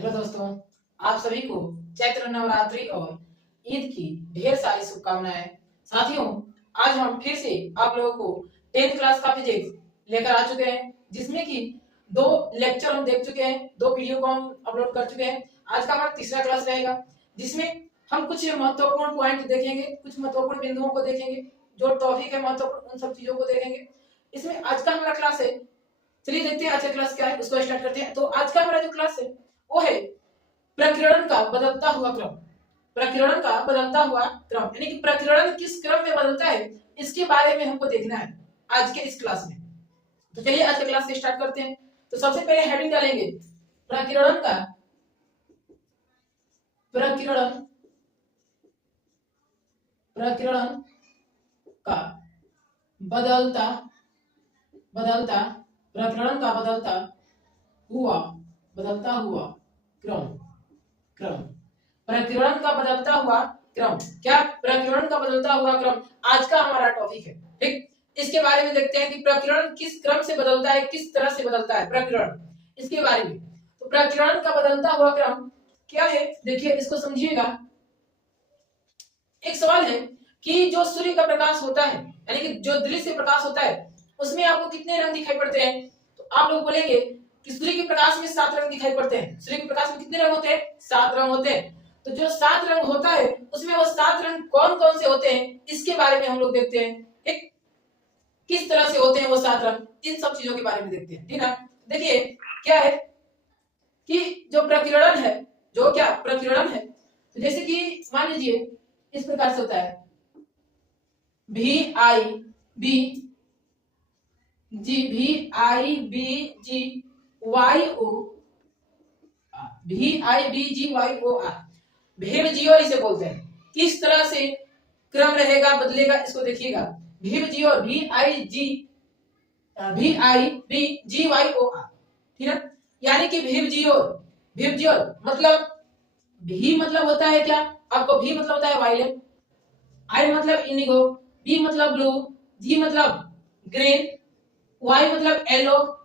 Hello दोस्तों, आप सभी को चैत्र नवरात्रि और ईद की ढेर सारी शुभकामनाएं। साथियों, आज हम फिर से आप लोगों को 10th क्लास का फिजिक्स लेकर आ चुके हैं, जिसमें कि 2 लेक्चर हम देख चुके हैं, 2 वीडियो को हम अपलोड कर चुके हैं। आज का हमारा तीसरा क्लास रहेगा, जिसमें हम कुछ महत्वपूर्ण पॉइंट देखेंगे, कुछ महत्वपूर्ण बिंदुओं को देखेंगे, जो टॉपिक है महत्वपूर्ण, उन सब चीजों को देखेंगे। इसमें आज का हमारा क्लास है, चलिए देखते हैं आज का क्लास क्या है, उसको स्टार्ट करते हैं। तो आज का हमारा जो क्लास है वो है प्रकीर्णन का बदलता हुआ क्रम। प्रकीर्णन का बदलता हुआ क्रम यानी कि प्रकीर्णन किस क्रम में बदलता है, इसके बारे में हमको देखना है आज के इस क्लास में। तो चलिए आज के क्लास से स्टार्ट करते हैं। तो सबसे पहले हेडिंग डालेंगे प्रकीर्णन का प्रकीर्णन प्रकीर्णन का बदलता बदलता प्रकीर्णन का बदलता हुआ क्रम क्रम प्रकीर्णन का बदलता हुआ क्रम। क्या? प्रकीर्णन का बदलता हुआ क्रम आज का हमारा टॉपिक है। ठीक, इसके बारे में देखते हैं कि प्रकीर्णन किस क्रम से बदलता है, किस तरह से बदलता है प्रकीर्णन, इसके बारे में। तो प्रकीर्णन का बदलता हुआ क्रम क्या है, देखिए इसको समझिएगा। एक सवाल है कि जो सूर्य का प्रकाश होता है, यानी कि जो दृश्य प्रकाश होता है, उसमें आपको कितने रंग दिखाई पड़ते हैं? तो आप लोग बोलेंगे कि सूर्य के प्रकाश में 7 रंग दिखाई पड़ते हैं। सूर्य के प्रकाश में कितने रंग होते हैं? 7 रंग होते हैं। तो जो 7 रंग होता है, उसमें वो 7 रंग कौन कौन से होते हैं, इसके बारे में हम लोग देखते हैं। ठीक, किस तरह से होते हैं वो 7 रंग, इन सब चीजों के बारे में देखते हैं। ठीक है, देखिए क्या है कि जो प्रकीर्णन है, जो क्या प्रकीर्णन है, तो जैसे कि मान लीजिए इस प्रकार से होता है VIB VIBGYOR भेव जियोर इसे बोलते हैं। किस तरह से क्रम रहेगा, बदलेगा, इसको देखिएगा। भेव जियोर VIBGYOR, ठीक है। यानी कि भेव जियोर मतलब भी मतलब होता है क्या आपको? भी मतलब होता है वायलेट, आई मतलब इंडिगो, बी मतलब ब्लू, जी मतलब ग्रीन, वाई मतलब येलो,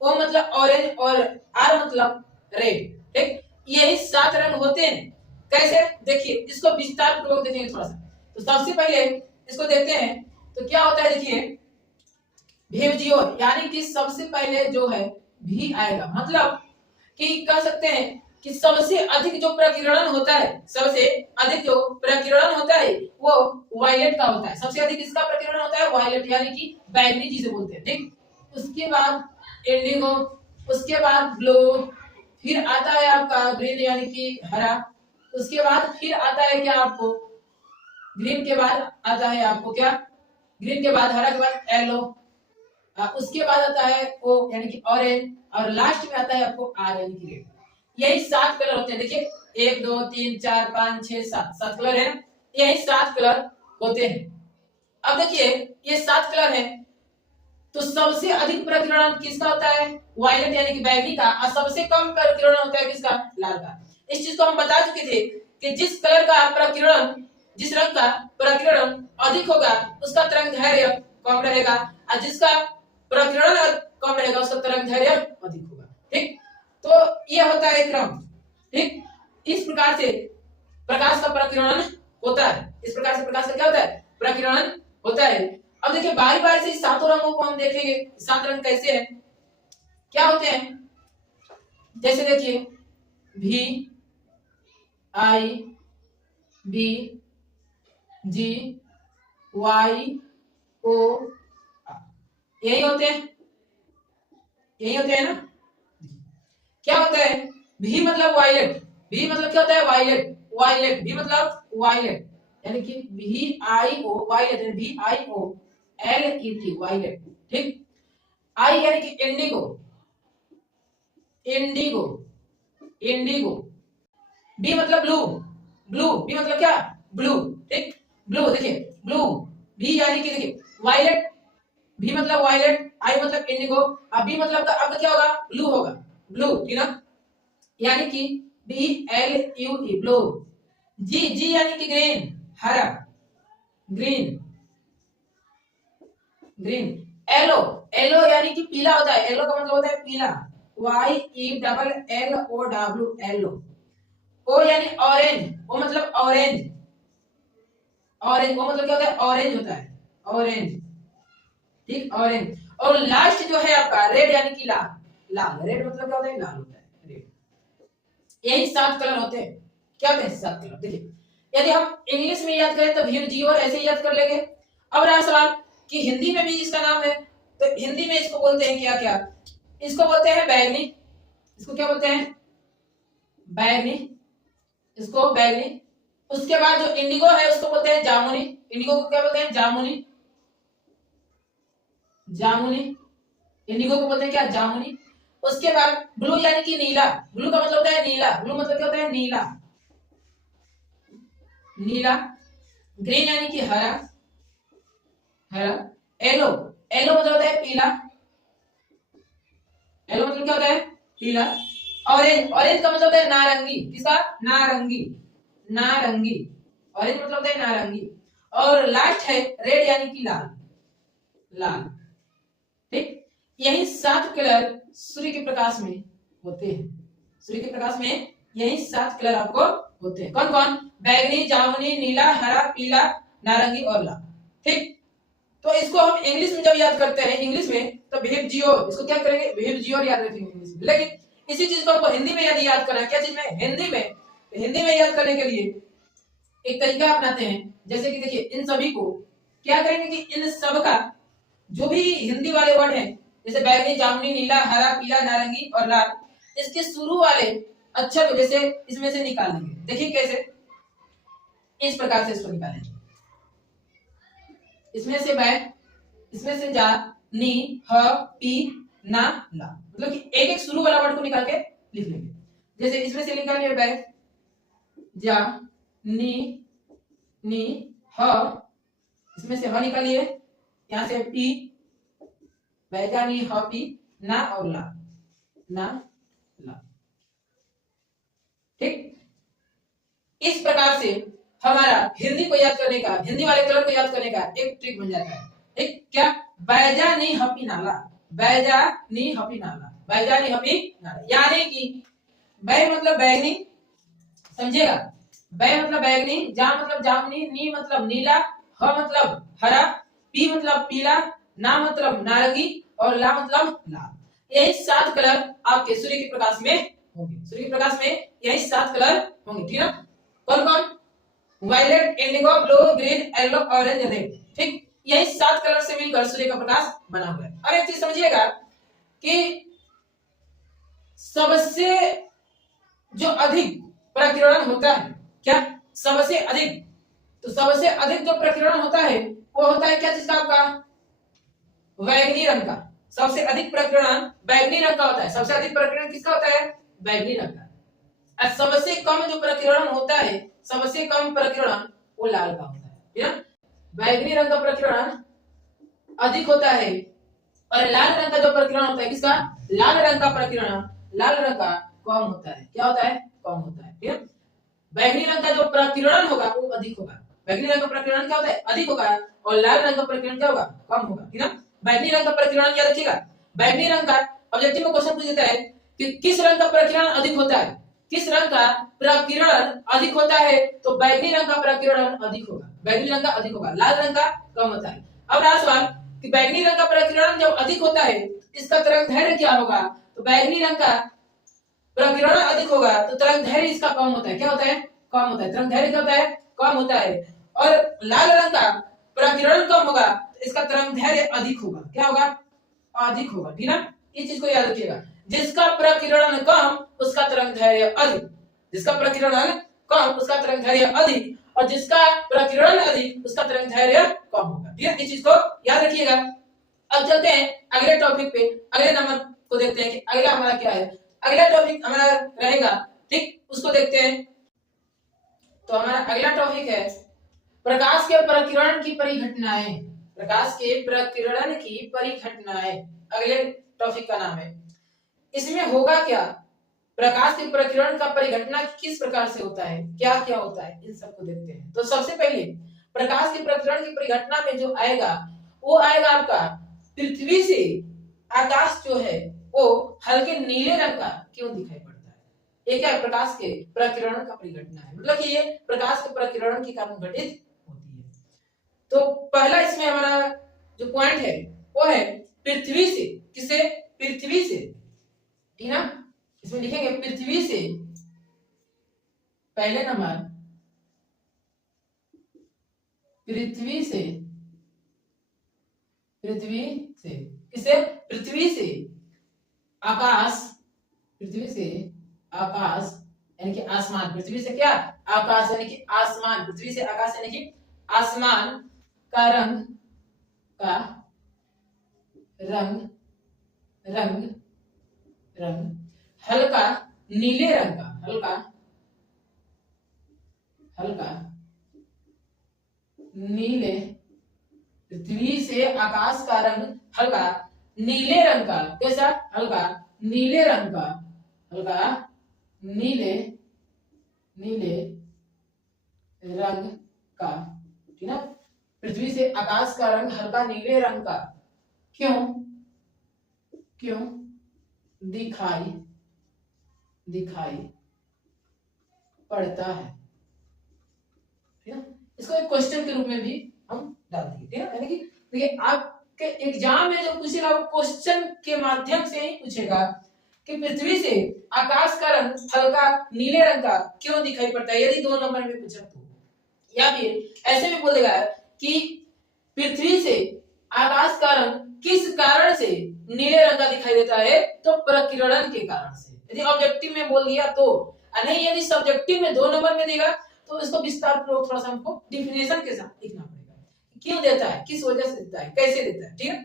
ओ मतलब ऑरेंज और आर मतलब रेड। ठीक, यही 7 रंग होते हैं। कैसे? देखिए इसको विस्तार पूर्वक देखेंगे थोड़ा सा। तो सबसे पहले इसको देखते हैं। तो क्या होता है, देखिए भेव जियोर यानी कि सबसे पहले जो है भी आएगा, मतलब कि कह सकते हैं कि सबसे अधिक जो प्रकीर्णन होता है, सबसे अधिक जो प्रकीर्णन होता है वो वायलेट का होता है। सबसे अधिक इसका प्रकीर्णन होता है वायलेट, यानी कि बैंगनी जिसे बोलते हैं। ठीक, उसके बाद इंडिगो, उसके बाद ब्लू, फिर आता है आपका ग्रीन यानी कि हरा, उसके बाद फिर आता है क्या आपको ग्रीन के बाद आता है आपको क्या, ग्रीन के बाद हरा के बाद येलो, उसके बाद आता है ओ यानी कि ऑरेंज, और लास्ट में आता है आपको आर यानी कि रेड। यही 7 कलर होते हैं। देखिए 1 2 3 4 5 6 7 कलर है ना, यही 7 कलर होते हैं। अब देखिए ये 7 कलर है, तो सबसे अधिक प्रकीर्णन किसका होता है? वायलेट यानी कि बैंगनी का, और सबसे कम प्रकीर्णन होता है किसका? लाल का। इस चीज को हम बता चुके थे कि जिस कलर का प्रकीर्णन, जिस रंग का प्रकीर्णन अधिक होगा उसका तरंग दैर्घ्य कम रहेगा, और जिसका प्रकीर्णन कम रहेगा उसका तरंग दैर्घ्य अधिक होगा। ठीक, तो यह होता है क्रम। ठीक, इस प्रकार से प्रकाश का प्रकीर्णन होता है। इस प्रकार से प्रकाश का क्या होता है? प्रकीर्णन होता है। अब देखिए बारी बारी से 7 रंगों को हम देखेंगे। 7 रंग कैसे हैं, क्या होते हैं? जैसे देखिए VIBGYO, यही होते हैं, यही होते हैं ना। क्या होता है? भी मतलब वायलेट, भी मतलब क्या होता है? वायलेट, वायलेट, भी मतलब वायलेट, यानी कि VIO वायलेट, VIOLET वायलेट। ठीक, आई यानी कि इंडिगो, इंडिगो, इंडिगो, बी मतलब ब्लू, ब्लू, बी मतलब क्या? ब्लू। ठीक, ब्लू, देखिए ब्लू, भी यानी कि देखिए वायलेट, भी मतलब वायलेट, आई मतलब इंडिगो, अब बी मतलब का अब क्या होगा? ब्लू होगा, ब्लू, ठीक ना, यानी कि BLUE ब्लू। जी, जी यानी कि ग्रीन, हरा, ग्रीन, ग्रीन। येलो, येलो यानी कि पीला होता है, येलो का मतलब होता है पीला, YELLOWLO। ओ यानी ऑरेंज, ओ मतलब ऑरेंज, ऑरेंज वो मतलब क्या होता है, ऑरेंज होता है, ऑरेंज, ठीक, ऑरेंज। और लास्ट जो है आपका रेड यानी कि लाल, लाल, रेड मतलब क्या होता है, लाल होता है, रेड। यही 7 कलर होते हैं। क्या होते हैं, 7 कलर। देखिए यदि हम इंग्लिश में याद करें तो भीम जी और ऐसे ही याद कर लेंगे। अब रहा सवाल कि हिंदी में भी इसका नाम है, तो हिंदी में इसको बोलते हैं क्या क्या, इसको बोलते हैं बैगनी, इसको क्या बोलते हैं, बैगनी, इसको बैगनी। उसके बाद जो इंडिगो है उसको बोलते हैं जामुनी, इंडिगो को क्या बोलते हैं, जामुनी, जामुनी, इंडिगो को बोलते हैं क्या, जामुनी। उसके बाद ब्लू यानी कि नीला, ब्लू का मतलब होता है नीला, ब्लू मतलब क्या होता है, नीला, नीला। ग्रीन यानी कि हरा, हरा। येलो, येलो मतलब होता है पीला, येलो मतलब क्या होता है, पीला। ऑरेंज, ऑरेंज का मतलब होता है नारंगी, किसका, नारंगी, नारंगी, ऑरेंज मतलब होता है नारंगी। और लास्ट है रेड यानी कि लाल, लाल, ठीक। यही 7 कलर सूर्य के प्रकाश में होते हैं, सूर्य के प्रकाश में यही 7 कलर आपको होते हैं। कौन कौन, बैगनी, जामुनी, नीला, हरा, पीला, नारंगी और लाल, ठीक। तो इसको हम इंग्लिश में जब याद करते हैं, इंग्लिश में तो भीम जियो, इसको क्या करेंगे, भीम जियो याद रखेंगे इंग्लिश में। लेकिन इसी चीज को हमको हिंदी में यदि याद करना है, क्या चीज में, हिंदी में, तो हिंदी में याद करने के लिए एक तरीका अपनाते हैं। जैसे कि देखिए इन सभी को क्या करेंगे कि इन सब का जो भी हिंदी वाले वर्ड हैं, जैसे बैगनी, जामुनी, नीला, हरा, पीला, नारंगी और लाल, इसके शुरू वाले अक्षर को जैसे इसमें से निकाल देंगे। देखिए कैसे, इस प्रकार से इसको निकालेंगे, इसमें से बै, इसमें से जा, नी, ह, पी, ना, ला, मतलब कि एक एक शुरू वाला वर्ड को निकाल के लिख लेंगे। जैसे इसमें से निकालिए बै, जा, नी, नी, ह, इसमें से ह निकालिए, यहां से पी, बैजा, नी, ह, पी, ना और ला, ना, ला, ठीक। इस प्रकार से हमारा हिंदी को याद करने का, हिंदी वाले कलर को याद करने का एक ट्रिक बन जाता है, एक क्या, बैजा, नी, हपी, नाला, बैजा, नी, हपी, नाला, बैजा, नी, हपी, नाला। यानी कि बै मतलब बैगनी, समझिएगा, बै मतलब बैगनी, जा मतलब जामुनी, नी मतलब नीला, ह मतलब हरा, पी मतलब पीला, ना मतलब नारंगी और ला मतलब लाल। यही 7 कलर आपके सूर्य के प्रकाश में होंगे, सूर्य के प्रकाश में यही 7 कलर होंगे, ठीक है। कौन कौन, violet, indigo, blue, green, yellow, orange, red, ठीक। यही 7 कलर से मिलकर सूर्य का प्रकाश बना हुआ है। अब एक चीज समझिएगा कि सबसे जो अधिक प्रकीर्णन होता है, क्या, सबसे अधिक, तो सबसे अधिक जो प्रकीर्णन होता है वो होता है क्या चीज का, आपका बैगनी रंग का। सबसे अधिक प्रकीर्णन बैगनी रंग का होता है, सबसे अधिक प्रकीर्णन किसका होता है, बैगनी रंग का। और सबसे कम जो प्रकीर्णन होता है, सबसे कम प्रकीर्णन वो लाल का होता है, ठीक है। बैगनी रंग का प्रकीर्णन अधिक होता है और लाल रंग का जो प्रकीर्णन होता है, किसका, लाल रंग का प्रकीर्णन, लाल रंग का कम होता है, क्या होता है, कम होता है, ठीक है। बैगनी रंग का जो प्रकीर्णन होगा वो अधिक होगा, बैगनी रंग का प्रकीर्णन क्या होता है, अधिक होगा, और लाल रंग का प्रकीर्णन क्या होगा, कम होगा, ठीक है। बैगनी रंग का प्रकीर्णन याद रखिएगा, बैगनी रंग का ऑब्जेक्टिव में क्वेश्चन पूछ देता है कि किस रंग का प्रकीर्णन अधिक होता है, किस रंग का प्रकीर्णन अधिक होता है, तो बैगनी रंग का प्रकीर्णन अधिक होगा, बैगनी रंग का अधिक होगा, लाल रंग का कम होता है। अब रहा सवाल कि बैगनी रंग का प्रकीर्णन जब अधिक होता है इसका तरंगदैर्घ्य क्या होगा, तो बैगनी रंग का प्रकीर्णन अधिक होगा तो तरंगदैर्घ्य इसका कम होता है, क्या होता है, कम होता है, तरंगदैर्घ्य क्या होता है, कम होता है। और लाल रंग का प्रकीर्णन कम होगा तो इसका तरंगदैर्घ्य अधिक होगा, क्या होगा, अधिक होगा, ठीक है। इस चीज को याद रखिएगा, जिसका प्रकीर्णन कम उसका तरंगदैर्घ्य अधिक, जिसका प्रकीर्णन कम उसका तरंगदैर्घ्य अधिक, और जिसका प्रकीर्णन अधिक उसका तरंगदैर्घ्य कम होगा, ठीक है। इस चीज को याद रखिएगा। अब चलते हैं अगले टॉपिक पे, अगले नंबर को देखते हैं कि अगला हमारा क्या है। अगला टॉपिक हमारा रहेगा, ठीक, उसको देखते हैं। तो हमारा अगला टॉपिक है प्रकाश के प्रकीर्णन की परिघटनाएं, प्रकाश के प्रकीर्णन की परिघटनाएं अगले टॉपिक का नाम है। इसमें होगा क्या, प्रकाश के प्रकीर्णन का परिघटना किस प्रकार से होता है, क्या क्या होता है, इन सबको देखते हैं। तो सबसे पहले प्रकाश के प्रकीर्णन की परिघटना में जो आएगा वो आएगा आपका पृथ्वी से आकाश जो है वो हल्के नीले रंग का क्यों दिखाई पड़ता है? ये क्या है? प्रकाश के प्रकीर्णन का परिघटना है, मतलब कि ये प्रकाश के प्रकीर्णन के कारण घटित होती है। तो पहला इसमें हमारा जो पॉइंट है वो है पृथ्वी से, किसे? पृथ्वी से, ठीक ना? इसमें लिखेंगे पृथ्वी से, पहले नंबर पृथ्वी से, पृथ्वी से किसे? पृथ्वी से आकाश, पृथ्वी से आकाश यानी कि आसमान, पृथ्वी से क्या? आकाश यानी कि आसमान, पृथ्वी से आकाश यानी कि आसमान का रंग, का रंग रंग रंग हल्का नीले रंग का, हल्का हल्का नीले, पृथ्वी से आकाश का रंग हल्का नीले रंग का, कैसा? हल्का नीले रंग का, हल्का नीले नीले रंग का, ठीक ना? पृथ्वी से आकाश का रंग हल्का नीले रंग का क्यों? क्यों दिखाई दिखाई पड़ता है, ठीक है? इसको एक क्वेश्चन के रूप में भी हम डाल देंगे, ठीक है? यानी कि देखिए आपके एग्जाम में जो पूछेगा वो क्वेश्चन के माध्यम से ही पूछेगा कि पृथ्वी से आकाश का रंग हल्का नीले रंग का क्यों दिखाई पड़ता है, यदि 2 नंबर में पूछा तो। या फिर ऐसे भी बोलेगा कि पृथ्वी से आकाश का रंग किस कारण से नीले रंग का दिखाई देता है, तो प्रकीर्णन के कारण से। यदि ऑब्जेक्टिव में बोल दिया तो, नहीं यदि सब्जेक्टिव में 2 नंबर में देगा तो इसको विस्तार पूर्वक थोड़ा सा हमको डिफिनेशन के साथ लिखना पड़ेगा, क्यों देता है, किस वजह से देता है, कैसे देता है, ठीक है?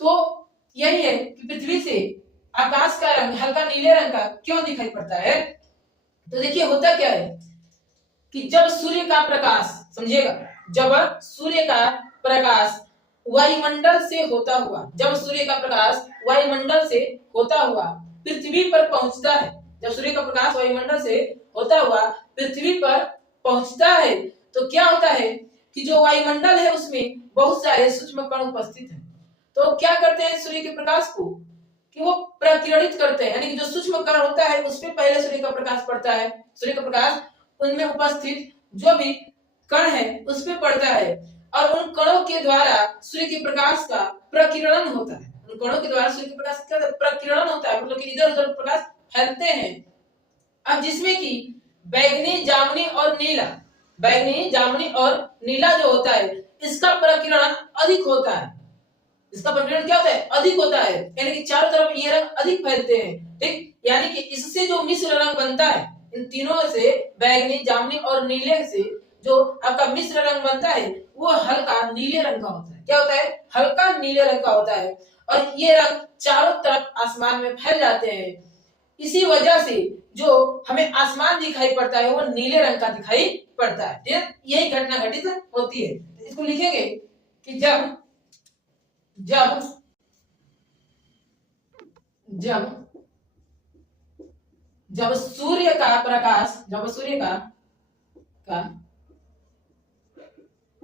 तो यही है कि पृथ्वी से आकाश का रंग हल्का नीले रंग का क्यों दिखाई पड़ता है। तो देखिए होता क्या है कि जब सूर्य का प्रकाश, समझिएगा, जब सूर्य का प्रकाश वायुमंडल से होता हुआ, जब सूर्य का प्रकाश वायुमंडल से होता हुआ पृथ्वी पर पहुंचता है, जब सूर्य का प्रकाश वायुमंडल से होता हुआ पृथ्वी पर पहुंचता है, तो क्या होता है कि जो वायुमंडल है उसमें बहुत सारे सूक्ष्म कण उपस्थित हैं। तो क्या करते हैं सूर्य के प्रकाश को कि वो प्रकीर्णित करते हैं, यानी कि जो सूक्ष्म कण होता है उसमें पहले सूर्य का प्रकाश पड़ता है, सूर्य का प्रकाश उनमें उपस्थित जो भी कण है उस पे पड़ता है और उन कणों के द्वारा सूर्य के प्रकाश का प्रकीर्णन होता है। उन कणों के द्वारा सूर्य के प्रकाश का प्रकीर्णन होता है, मतलब कि इधर उधर प्रकाश फैलते हैं। अब जिसमें कि बैगनी, जामुनी और नीला, बैगनी, जामुनी और नीला जो होता है इसका प्रकीर्णन अधिक होता है, इसका प्रकीर्णन क्या होता है? अधिक होता है, यानी कि चारों तरफ ये रंग अधिक फैलते हैं, ठीक? यानी कि इससे जो मिश्र रंग बनता है, इन तीनों से, बैगनी, जामुनी और नीले से जो आपका मिश्र रंग बनता है वो हल्का नीले रंग का होता है। क्या होता है? हल्का नीले रंग का होता है और ये रंग चारों तरफ आसमान में फैल जाते हैं। इसी वजह से जो हमें आसमान दिखाई पड़ता है वो नीले रंग का दिखाई पड़ता है, ठीक है? यही घटना घटित होती है। इसको लिखेंगे कि जब जब जब जब सूर्य का प्रकाश, जब सूर्य का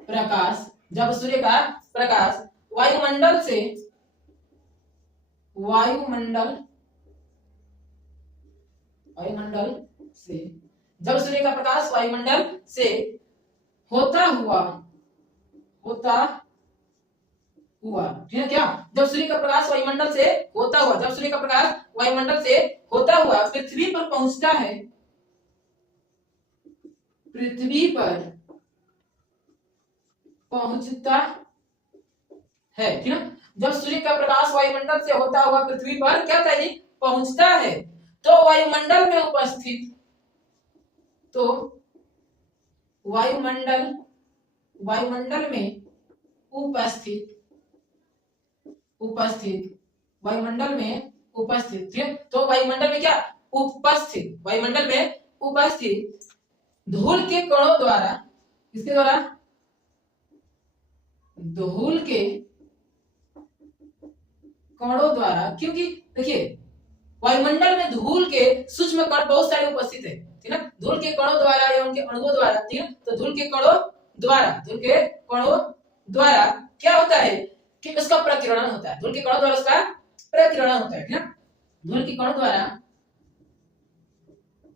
प्रकाश, जब सूर्य का प्रकाश वायुमंडल से जब सूर्य का प्रकाश वायुमंडल से होता हुआ, ठीक है क्या? जब सूर्य का प्रकाश वायुमंडल से होता हुआ, जब सूर्य का प्रकाश वायुमंडल से होता हुआ पृथ्वी पर पहुंचता है, पृथ्वी पर पहुंचता है, ठीक है? जब सूर्य का प्रकाश वायुमंडल से होता हुआ पृथ्वी पर क्या था जी? पहुंचता है, तो वायुमंडल में उपस्थित, तो वायुमंडल में उपस्थित वायुमंडल में उपस्थित, ठीक है? तो वायुमंडल में क्या उपस्थित, वायुमंडल में उपस्थित धूल के कणों द्वारा, किसके द्वारा? धूल के कणों द्वारा, क्योंकि देखिए वायुमंडल में धूल के सूक्ष्म कण बहुत सारे उपस्थित है, ठीक है? धूल के कणों द्वारा या उनके अणुओं द्वारा, ठीक है? तो धूल के कणों द्वारा क्या होता है कि उसका प्रकीर्णन होता है, धूल के कणों द्वारा उसका प्रकीर्णन होता है, ठीक है? धूल के कणों द्वारा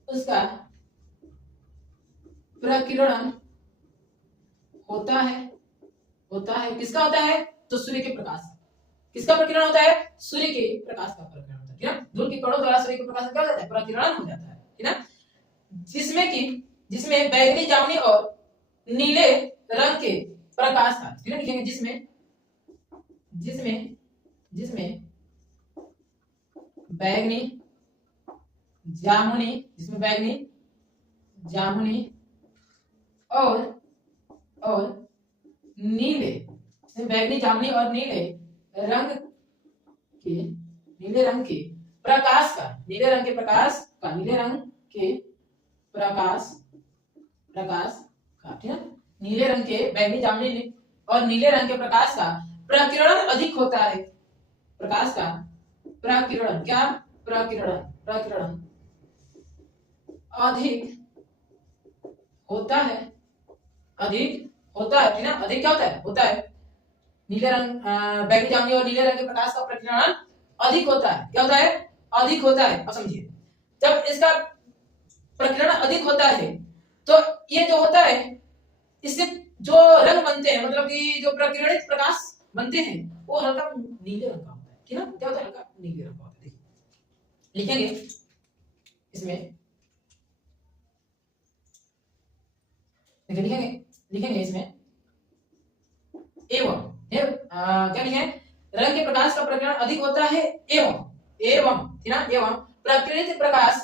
उसका प्रकीर्णन होता है। किसका होता है? तो सूर्य के प्रकाश। किसका प्रकीर्णन होता है? सूर्य के प्रकाश का प्रकीर्णन होता है, ठीक है। धूल के कणों द्वारा सूर्य के प्रकाश का क्या हो जाता है? प्रकीर्णन हो जाता है, ठीक है। जिसमें बैंगनी, जामुनी और नीले रंग के प्रकाश का, ठीक है, लिखेंगे जिसमें बैगनी, जामुनी और नीले, बैगनी, जामुनी और नीले रंग के प्रकाश का, ठीक है, नीले रंग के बैगनी, जामुनी और नीले रंग के प्रकाश का प्रकीर्णन अधिक होता है। प्रकाश का प्रकीर्णन, क्या? प्रकीर्णन अधिक होता है, ठीक है। अधिक क्या होता है? नीले रंग, बैगनी, जामुनी और नीले रंग के प्रकाश का प्रकीर्णन अधिक होता है। क्या होता है? अधिक होता है। अब समझिए, जब इसका प्रकीर्णन अधिक होता है तो ये जो होता है, इससे जो रंग बनते हैं, मतलब कि जो प्रकीर्णित प्रकाश बनते हैं, वो हल्का नीले रंग का होता है, ठीक है। क्या होता है? हल्का नीले रंग का होता है। देखिए, लिखेंगे इसमें एवं, क्या लिखें? रंग के प्रकाश का प्रकीर्णन अधिक होता है एवं, ठीक है, एवं प्रकीर्णित प्रकाश,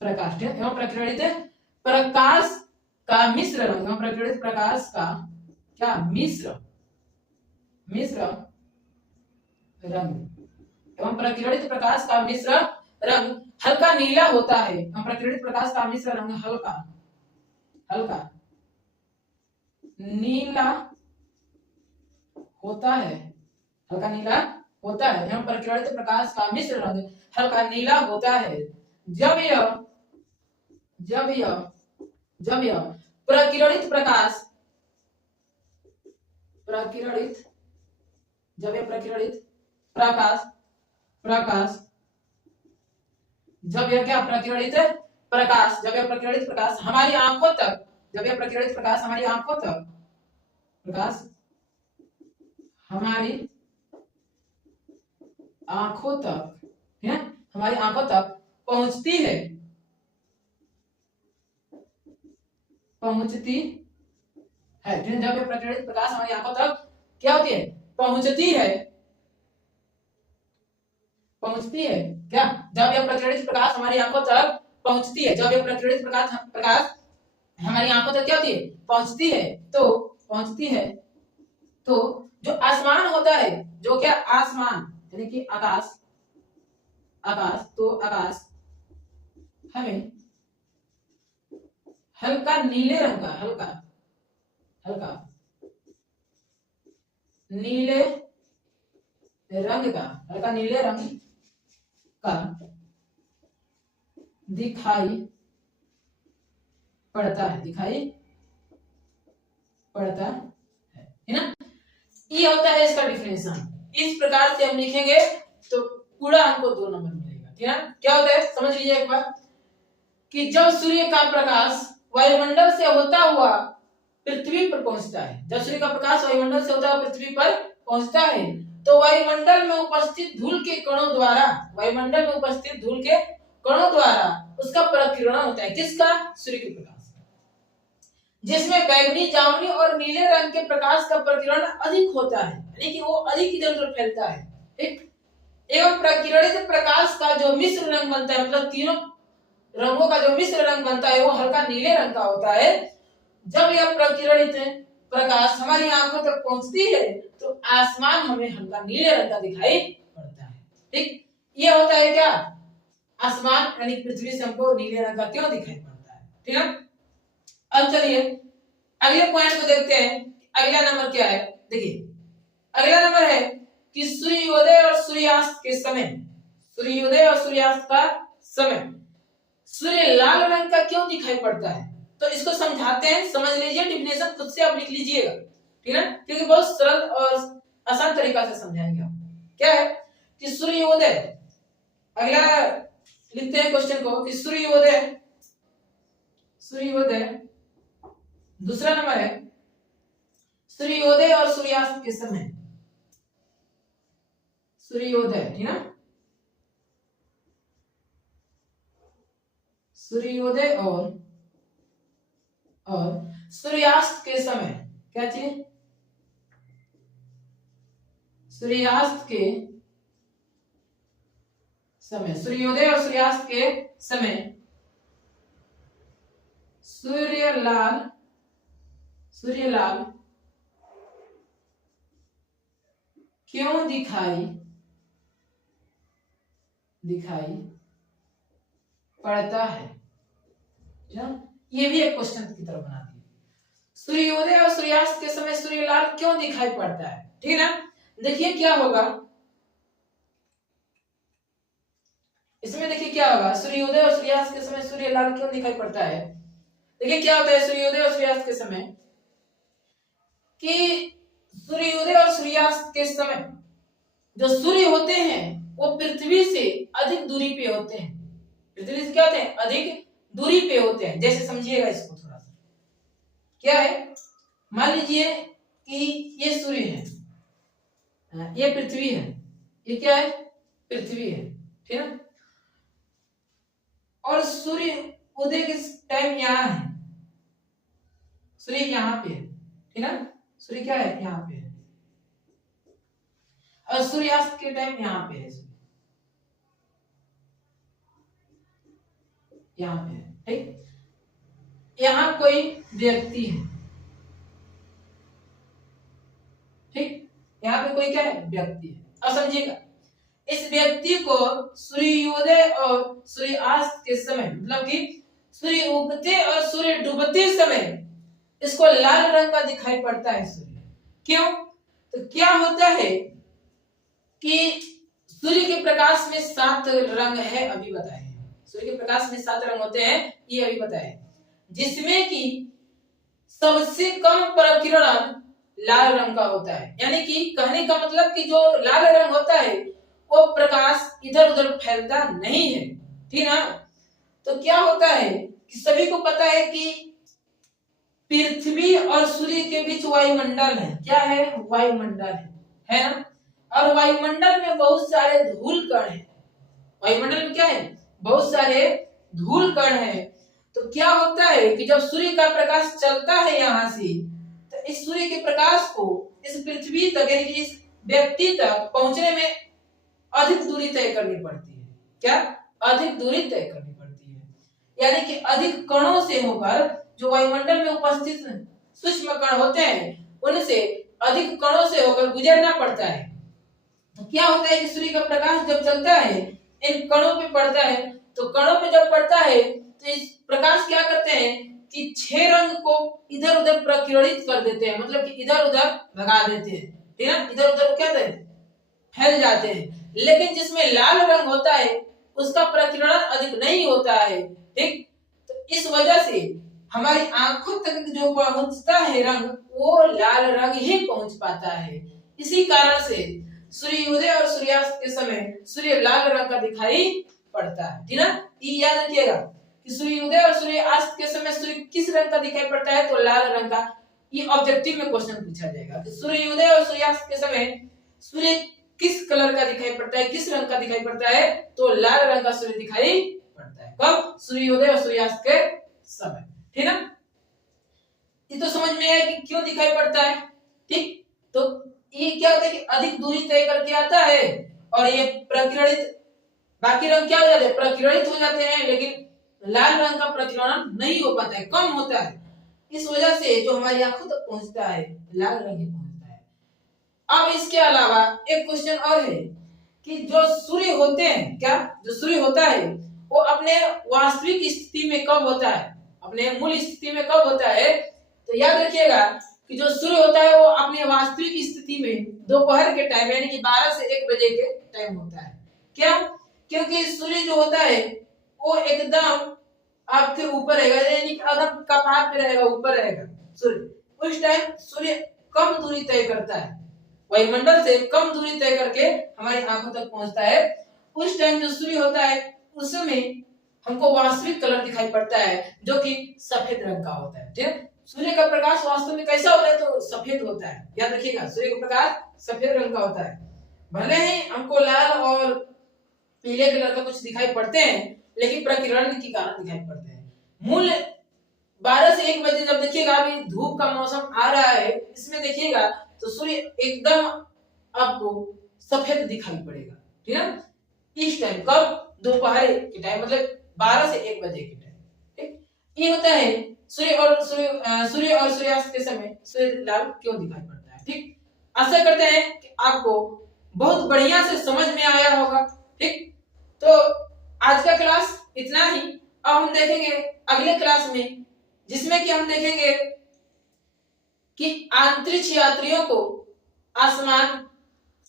प्रकाश का मिश्र रंग, प्रकीर्णित प्रकाश का क्या? मिश्र रंग, एवं प्रकीर्णित प्रकाश का मिश्र रंग हल्का नीला होता है। प्रकीर्णित प्रकाश का मिश्र रंग हल्का नीला होता है, एवं प्रकीर्णित प्रकाश का मिश्र रंग हल्का नीला होता है जब यह प्रकीर्णित प्रकाश, जब यह प्रकीर्णित प्रकाश हमारी आंखों तक, हमारी आंखों तक पहुंचती है, जब यह प्रकीर्णित प्रकाश हमारी आंखों तक क्या होती है? पहुंचती है। क्या? जब यह प्रकीर्णित प्रकाश हमारी आंखों तक पहुंचती है, हमारी आंखों तक क्या होती है? पहुंचती है, तो जो आसमान होता है, जो क्या? आसमान यानी कि आकाश, तो आकाश हमें हल्का नीले रंग का, नीले रंग का दिखाई पड़ता है ना। ये होता है इसका डिफिनेशन। इस प्रकार से हम लिखेंगे तो पूरा हमको 2 नंबर मिलेगा, ठीक है। क्या होता है समझ लीजिए एक बार, कि जब सूर्य का प्रकाश वायुमंडल से होता हुआ पृथ्वी पर पहुंचता है, तो वायुमंडल में उपस्थित धूल के कणों द्वारा उसका प्रकीर्णन होता है। किसका? सूर्य के प्रकाश, जिसमें बैगनी, जामुनी और नीले रंग के प्रकाश का प्रकीर्णन अधिक होता है, यानी कि वो अधिक इधर उधर फैलता है, ठीक। एवं प्रकीर्णित प्रकाश का जो मिश्र रंग बनता है, मतलब तीनों रंगों का जो मिश्र रंग बनता है, वो हल्का नीले रंग का होता है। जब यह प्रकीर्णित प्रकाश हमारी आंखों तक पहुंचती है तो आसमान हमें हल्का नीले रंग का दिखाई पड़ता है, ठीक। ये होता है क्या? आसमान, यानी पृथ्वी से हमको नीले रंग का क्यों दिखाई पड़ता है, ठीक है। अब चलिए अगले पॉइंट को देखते हैं। अगला नंबर क्या है? देखिए, अगला नंबर है कि सूर्योदय और सूर्यास्त का समय सूर्य लाल रंग का क्यों दिखाई पड़ता है? तो इसको समझाते हैं, समझ लीजिए, डिफिनेशन खुद से आप लिख लीजिएगा, ठीक है, क्योंकि बहुत सरल और आसान तरीका से समझाएंगे हम। क्या है कि सूर्योदय, अगला लिखते हैं क्वेश्चन को कि सूर्योदय, दूसरा नंबर है सूर्योदय और सूर्यास्त के समय, सूर्योदय, ठीक ना, सूर्योदय और सूर्यास्त के समय, क्या चीज, सूर्यास्त के समय, सूर्योदय और सूर्यास्त के समय सूर्य लाल क्यों दिखाई पड़ता है? ये भी एक क्वेश्चन की तरह बना दिया। सूर्योदय और सूर्यास्त के समय सूर्य लाल क्यों दिखाई पड़ता है, ठीक है ना। देखिए क्या होगा इसमें, देखिए क्या होगा, सूर्योदय और सूर्यास्त के समय सूर्य लाल क्यों दिखाई पड़ता है। देखिए क्या होता है सूर्योदय और सूर्यास्त के समय, कि सूर्योदय और सूर्यास्त के समय जो सूर्य होते हैं वो पृथ्वी से अधिक दूरी पे होते हैं, पृथ्वी से क्या होते हैं, अधिक दूरी पे होते हैं। जैसे समझिएगा इसको थोड़ा सा, क्या है, मान लीजिए कि ये सूर्य है, ये पृथ्वी है, ये क्या है, पृथ्वी है, ठीक है, और सूर्य उदय के टाइम यहाँ है, सूर्य यहाँ पे है, ठीक है, सूर्य क्या है, यहाँ पे है, और सूर्यास्त के टाइम यहाँ पे है, यहाँ पे है, ठीक। यहाँ कोई व्यक्ति है, ठीक, यहाँ पे कोई क्या है, व्यक्ति है। अब समझिएगा, इस व्यक्ति को सूर्योदय और सूर्यास्त के समय, मतलब कि सूर्य उगते और सूर्य डूबते समय इसको लाल रंग का दिखाई पड़ता है सूर्य। क्यों? तो क्या होता है कि सूर्य के प्रकाश में 7 रंग है, अभी बताए, सूर्य के प्रकाश में 7 रंग होते हैं, ये अभी बताए, जिसमें कि सबसे कम प्रकीर्णन लाल रंग का होता है। यानी कि कहने का मतलब कि जो लाल रंग होता है वो प्रकाश इधर उधर फैलता नहीं है, ठीक ना। तो क्या होता है कि सभी को पता है कि पृथ्वी और सूर्य के बीच वायुमंडल है, क्या है, वायुमंडल है ना, और वायुमंडल में बहुत सारे धूल कण हैं, वायुमंडल में क्या है, बहुत सारे धूल कण हैं। तो क्या होता है कि जब सूर्य का प्रकाश चलता है यहाँ से, तो इस सूर्य के प्रकाश को इस पृथ्वी तक, यानी कि इस व्यक्ति तक पहुंचने में अधिक दूरी तय करनी पड़ती है। क्या? अधिक दूरी तय करनी पड़ती है, यानी कि अधिक कणों से होकर, जो वायुमंडल में उपस्थित सूक्ष्म कण होते हैं उनसे अधिक कणों से होकर गुजरना पड़ता है। तो क्या होता है कि सूर्य का प्रकाश जब चलता है इन कणों पे पड़ता है, तो कणों पे जब पड़ता है तो इस प्रकाश क्या करते हैं कि 6 रंग को इधर उधर प्रकीर्णित कर देते हैं, मतलब कि इधर उधर भगा देते हैं, ठीक है, इधर उधर क्या कहते हैं, फैल जाते हैं। लेकिन जिसमें लाल रंग होता है उसका प्रकीर्णन अधिक नहीं होता है, ठीक। तो इस वजह से हमारी आंखों तक जो पहुंचता है रंग, वो लाल रंग ही पहुंच पाता है। इसी कारण से सूर्योदय और सूर्यास्त के समय सूर्य लाल रंग का दिखाई पड़ता है, ठीक ना। ये याद रखिएगा कि सूर्योदय और सूर्यास्त के समय सूर्य किस रंग का दिखाई पड़ता है, तो लाल रंग का। ये ऑब्जेक्टिव में क्वेश्चन पूछा जाएगा कि सूर्योदय और सूर्यास्त के समय सूर्य किस कलर का दिखाई पड़ता है, किस रंग का दिखाई पड़ता है, तो लाल रंग का सूर्य दिखाई पड़ता है। कब? सूर्योदय और सूर्यास्त के समय, ठीक ना। ये तो समझ में आया कि क्यों दिखाई पड़ता है, ठीक। तो ये क्या होता है कि अधिक दूरी तय करके आता है और ये प्रकीर्णित, बाकी रंग क्या हो जाते हैं, प्रकीर्णित हो जाते हैं, लेकिन लाल रंग का प्रकीर्णन नहीं हो पाता है, कम होता है। इस वजह से जो हमारी आंखों तक पहुंचता है लाल रंग ही पहुंचता है। अब इसके अलावा एक क्वेश्चन और है कि जो सूर्य होते हैं, क्या जो सूर्य होता है वो अपने वास्तविक स्थिति में कब होता है, अपने मूल स्थिति में कब होता है। तो याद रखिएगा कि जो सूर्य होता है वो अपने वास्तविक स्थिति में दोपहर के टाइम, यानी कि 12 से 1 बजे के टाइम होता है। क्या? क्योंकि सूर्य जो होता है वो एकदम आपके ऊपर रहेगा, यानी कि एकदम कपाट पे रहेगा, ऊपर रहेगा सूर्य। उस टाइम सूर्य कम दूरी तय करता है, वायुमंडल से कम दूरी तय करके हमारी आंखों तक पहुंचता है। उस टाइम जो सूर्य होता है उसमें हमको वास्तविक कलर दिखाई पड़ता है, जो कि सफेद रंग का होता है। ठीक है, सूर्य का प्रकाश वास्तव में कैसा होता है, तो सफेद होता है। याद रखिएगा, सूर्य का प्रकाश सफेद रंग का होता है। भले ही हमको लाल और पीले कलर का कुछ दिखाई पड़ते हैं, लेकिन प्रकीर्णन के कारण दिखाई पड़ते हैं। मूल 12 से 1 बजे जब देखिएगा, अभी धूप का मौसम आ रहा है, इसमें देखिएगा तो सूर्य एकदम आपको सफेद दिखाई पड़ेगा। ठीक है, इस टाइम कब, दोपहर के टाइम, मतलब 12 से 1 बजे के टाइम। ठीक, ये होता है सूर्य और सूर्यास्त के समय सूर्य लाल क्यों दिखाई पड़ता है। ठीक, आशा करते हैं कि आपको बहुत बढ़िया से समझ में आया होगा। ठीक, तो आज का क्लास इतना ही। अब हम देखेंगे अगले क्लास में, जिसमें कि हम देखेंगे कि अंतरिक्ष यात्रियों को आसमान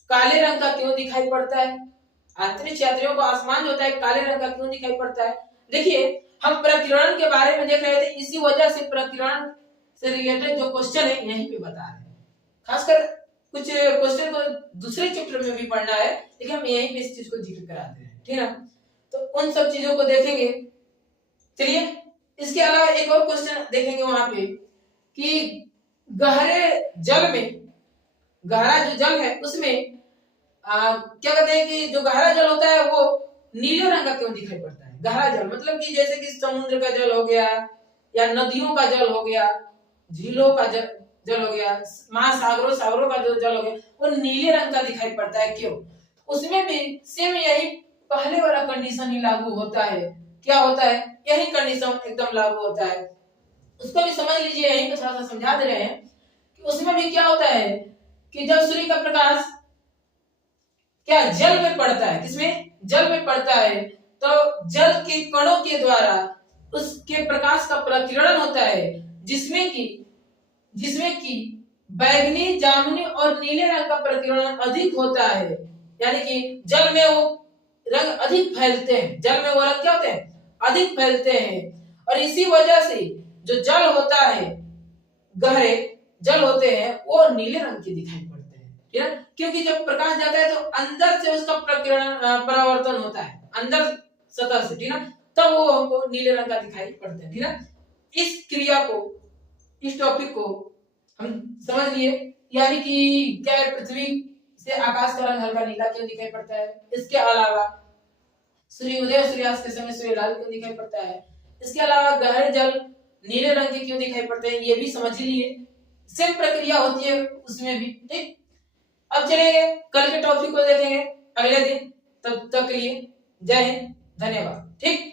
काले रंग का क्यों दिखाई पड़ता है। अंतरिक्ष यात्रियों को आसमान जो होता है काले रंग का क्यों दिखाई पड़ता है। देखिए, हम प्रकीर्णन के बारे में देख रहे थे, इसी वजह से प्रकीर्णन से रिलेटेड जो क्वेश्चन है यहीं पे बता रहे हैं। खासकर कुछ क्वेश्चन को दूसरे चैप्टर में भी पढ़ना है, लेकिन हम यहीं पे इस चीज को जिक्र कराते हैं। ठीक है ना, तो उन सब चीजों को देखेंगे। चलिए, इसके अलावा एक और क्वेश्चन देखेंगे वहां पे कि गहरे जल में, गहरा जो जल है उसमें क्या कहते हैं कि जो गहरा जल होता है वो नीले रंग का क्यों दिखाई पड़ता है। गहरा जल मतलब कि जैसे कि समुद्र का जल हो गया, या नदियों का जल हो गया, झीलों का जल हो गया, महासागरों का जो जल हो गया, वो नीले रंग का दिखाई पड़ता है। क्यों? उसमें भी सेम यही पहले वाला कंडीशन ही लागू होता है। क्या होता है? यही कंडीशन एकदम लागू होता है। उसको भी समझ लीजिए, यहीं पे थोड़ा सा समझा दे रहे हैं कि उसमें भी क्या होता है कि जब सूर्य का प्रकाश क्या जल में पड़ता है, किसमें? जल में पड़ता है, तो जल के कणों के द्वारा उसके प्रकाश का प्रकीर्णन होता है, जिसमें कि बैगनी, जामुनी और नीले रंग का प्रकीर्णन अधिक होता है। यानी कि जल में वो रंग अधिक फैलते हैं, जल में वो रंग क्या होते हैं? अधिक फैलते हैं। और इसी वजह से जो जल होता है, गहरे जल होते हैं, वो नीले रंग के दिखाई पड़ते हैं। ठीक है, क्योंकि जब प्रकाश जाता है तो अंदर से उसका परावर्तन होता है, अंदर सतह से। ठीक है, तब वो हमको नीले रंग का दिखाई पड़ता है। ठीक है, इस क्रिया को, इस टॉपिक को हम समझ लिए। यानी कि क्या है, पृथ्वी से आकाश का रंग हल्का नीला क्यों दिखाई पड़ता है। इसके अलावा सूर्योदय और सूर्यास्त के समय सूर्य लाल क्यों दिखाई पड़ता है। इसके अलावा गहरे जल नीले रंग के क्यों दिखाई पड़ते हैं, ये भी समझ लिए। सेम प्रक्रिया होती है उसमें भी। ठीक, अब चलेंगे कल के टॉपिक को देखेंगे अगले दिन। तब तक के लिए जय हिंद, धन्यवाद। ठीक।